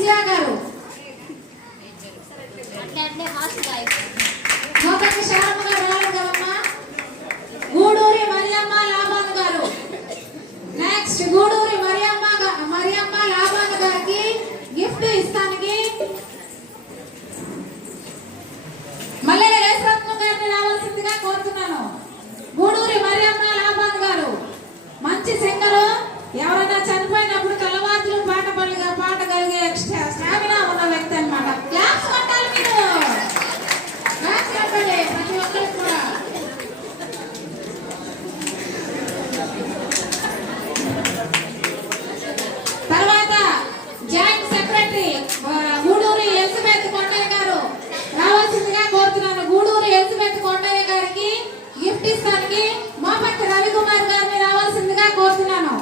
విజయ గారు, మోతకి శారమ్మ గారు రాలేదు కదమ్మా. గూడూరి మరియమ్మ లాభాన్ గారు. నెక్స్ట్ గూడూరి మరియమ్మ లాభాన్ గారికి గిఫ్ట్ ఇస్తానికి మల్లెల యేసరత్నం గారిని రావాల్సిందిగా కోరుతున్నాను. గూడూరి మరియమ్మ లాభాన్ గారు మంచి సింగరు. ఎవరైనా చనిపోయినప్పుడు తెల్లవారులు పాడగలిగే స్టామినా ఉన్న వ్యక్తి అన్నమాట. క్లాప్స్ కొట్టాలి మీరు, క్లాప్స్ కొట్టండి ప్రతి ఒక్కరికి కూడా. తర్వాత joint secretary Guduri Elizabeth Kondaiah గారు రావాల్సిందిగా కోరుతున్నాను. గూడూరి ఎలిజబెత్ కొండయ్య గారికి గిఫ్ట్ ఇస్తానికి మోపట్టి రవికుమార్ గారిని రావాల్సిందిగా కోరుతున్నాను.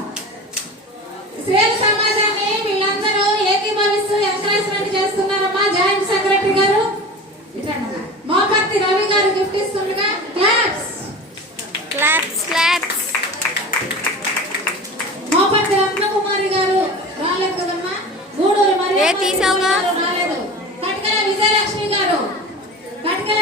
శ్రేణి సమాజాన్ని వీళ్ళందరూ ఏకీభవిస్తూ ఎంకరేజ్మెంట్ చేస్తున్నారమ్మా. జాయింట్ సెక్రటరీ గారు మోపర్తి రవి గారు గిఫ్ట్ ఇస్తుండగా claps claps claps. Moparthi Ratnakumari గారు రాలేదు కదమ్మా. గూడూరు మరి తీసావుగా రాలేదు. కటికల విజయలక్ష్మి గారు, కటికల